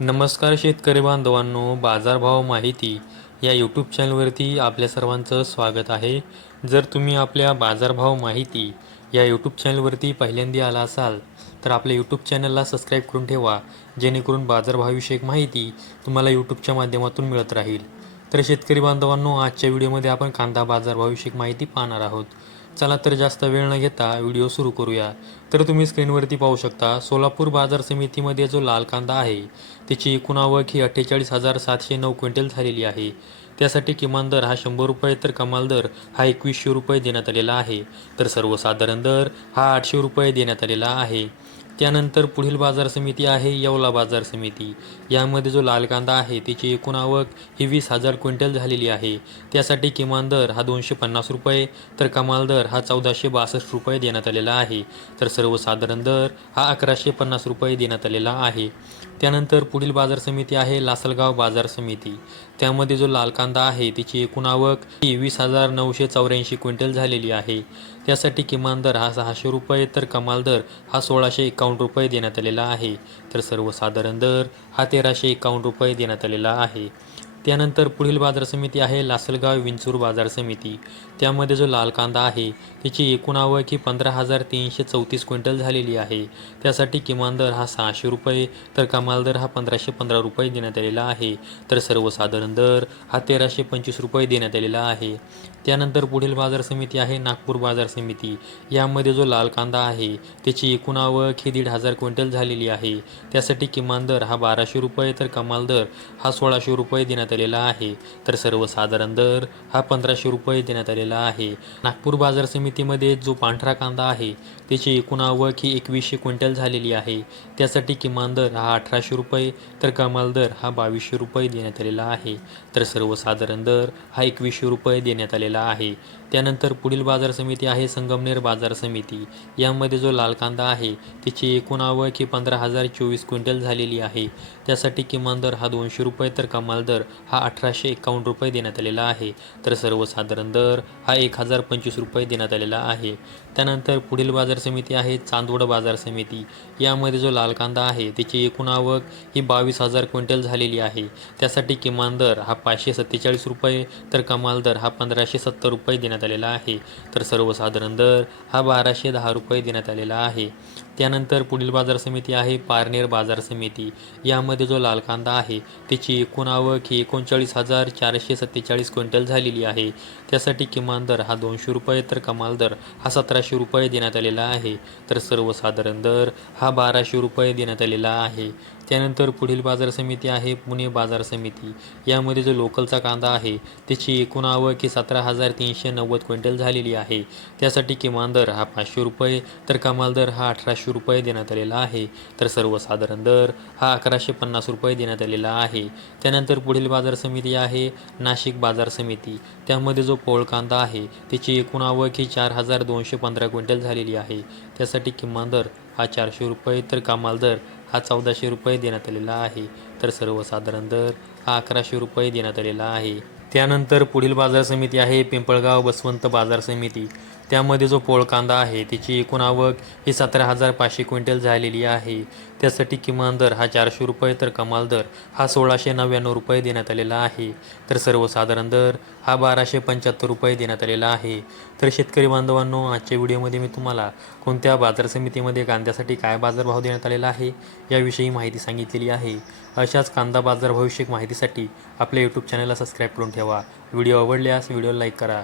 नमस्कार शेतकरी बांधवांनो, बाजारभाव माहिती या यूट्यूब चॅनलवरती आपल्या सर्वांचं स्वागत आहे. जर तुम्ही आपल्या बाजारभाव माहिती या यूट्यूब चॅनलवरती पहिल्यांदा आला असाल तर आपल्या यूट्यूब चॅनलला सबस्क्राईब करून ठेवा, जेणेकरून बाजारभावाविषयक माहिती तुम्हाला यूट्यूबच्या माध्यमातून मिळत राहील. तर शेतकरी बांधवांनो, आजच्या व्हिडिओमध्ये आपण कांदा बाजारभावाविषयक माहिती पाहणार आहोत. चला तर जास्त वेळ न घेता व्हिडिओ सुरू करूया. तर तुम्ही स्क्रीनवरती पाहू शकता, सोलापूर बाजार समितीमध्ये जो लाल कांदा आहे त्याची एकूण आवक ही 48,709 क्विंटल झालेली आहे. त्यासाठी किमान दर हा 100 रुपये तर कमाल दर हा 2100 रुपये देण्यात आलेला आहे. तर सर्वसाधारण दर हा 800 रुपये देण्यात आलेला आहे. त्यानंतर पुढील बाजार समिती आहे येवला बाजार समिती. यामध्ये जो लाल कांदा आहे त्याची एकूण आवक ही 20,000 क्विंटल झालेली आहे. त्यासाठी किमान दर हा 250 रुपये तर कमाल दर हा 1462 रुपये देण्यात आलेला आहे. तर सर्वसाधारण दर हा 1150 रुपये देण्यात आलेला आहे. त्यानंतर पुढील बाजार समिती आहे लासलगाव बाजार समिती. त्यामध्ये जो लाल कांदा आहे त्याची एकूण आवक ही 20,984 क्विंटल झालेली आहे. त्यासाठी किमान दर हा 600 रुपये तर कमाल दर हा 1,651 रुपये देण्यात आलेला आहे. तर सर्वसाधारण दर हा 1,351 रुपये देण्यात आलेला आहे. त्यानंतर पुढील बाजार समिती आहे लासलगाव विंचूर बाजार समिती. त्यामध्ये जो लाल कांदा आहे त्याची एकूण आवक ही 15,334 क्विंटल झालेली आहे. त्यासाठी किमान दर हा 600 रुपये तर कमाल दर हा 1,515 रुपये देण्यात आलेला आहे. तर सर्वसाधारण दर हा 1,325 रुपये देण्यात आलेला आहे. त्यानंतर पुढील बाजार समिती आहे नागपूर बाजार समिती. यामध्ये जो लाल कांदा आहे त्याची एकूण आवक ही 1,500 क्विंटल झालेली आहे. त्यासाठी किमान दर हा 1,200 रुपये तर कमाल दर हा 1,600 रुपये देण्यात आलेला आहे. तर सर्वसाधारण दर हा 1,500 रुपये देण्यात आलेला आहे. नागपूर बाजार समितीमध्ये जो पांढरा कांदा आहे त्याची एकूण आवक ही 2,100 क्विंटल झालेली आहे. त्यासाठी किमान दर हा 1,800 रुपये तर कमाल दर हा 2,200 रुपये देण्यात आलेला आहे. तर सर्वसाधारण दर हा 2,100 रुपये देण्यात आलेला आहे. त्यानंतर पुढील बाजार समिती आहे संगमनेर बाजार समिती. यामध्ये जो लाल कांदा आहे त्याची एकूण आवक ही 15,024 क्विंटल झालेली आहे. त्यासाठी किमान दर हा 200 रुपये तर कमाल दर हा 1,851 रुपये देण्यात आलेला आहे. तर सर्वसाधारण दर हा 1,025 रुपये देण्यात आलेला आहे. त्यानंतर पुढील बाजार समिती आहे चांदवड बाजार समिती. यामध्ये जो लाल कांदा आहे त्याची एकूण आवक ही 22,000 क्विंटल झालेली आहे. त्यासाठी किमान दर हा 547 रुपये तर कमाल दर हा 1,570 रुपये देण्यात आलेला आहे. तर सर्वसाधारण दर हा 1,210 रुपये देण्यात आलेला आहे. त्यानंतर पुढील बाजार समिती आहे पारनेर बाजार समिती. यामध्ये जो लाल कांदा आहे त्याची एकूण आवक ही 39,447 क्विंटल झालेली आहे. त्यासाठी किमान दर हा 200 रुपये तर कमाल दर हा 1,700 रुपये देण्यात आलेला आहे. तर सर्वसाधारण दर हा 1,200 रुपये देण्यात आलेला आहे. त्यानंतर पुढील बाजार समिती आहे पुणे बाजार समिती. यामध्ये जो लोकलचा कांदा आहे त्याची एकूण आवक ही 17,390 क्विंटल झालेली आहे. त्यासाठी किमान दर हा 500 रुपये तर कमाल दर हा 1,800 रुपये देण्यात आलेला आहे. तर सर्वसाधारण दर हा 1,150 रुपये देण्यात आलेला आहे. त्यानंतर पुढील बाजार समिती आहे नाशिक बाजार समिती. त्यामध्ये जो पोळ कांदा आहे त्याची एकूण आवक ही 4,215 क्विंटल झालेली आहे. त्यासाठी किमान दर हा 400 रुपये तर कमाल दर हा 1,400 रुपये देण्यात आलेला आहे. तर सर्वसाधारण दर हा 1,100 रुपये देण्यात आलेला आहे. त्यानंतर पुढील बाजार समिती आहे पिंपळगाव बसवंत बाजार समिती. त्यामध्ये जो पोळ कांदा आहे त्याची एकूण आवक ही 17,500 क्विंटल झालेली आहे. त्यासाठी किमान दर हा 400 रुपये तर कमाल दर हा 1,699 रुपये देण्यात आलेला आहे. तर सर्वसाधारण दर हा 1,275 रुपये देण्यात आलेला आहे. तर शेतकरी बांधवांनो, आजच्या व्हिडिओमध्ये मी तुम्हाला कोणत्या बाजार समितीमध्ये कांद्यासाठी काय बाजारभाव देण्यात आलेला आहे याविषयी माहिती सांगितलेली आहे. अशाच कांदा बाजारभावाविषयक माहितीसाठी आपल्या यूट्यूब चॅनलला सबस्क्राईब करून ठेवा. व्हिडिओ आवडल्यास व्हिडिओला लाईक करा.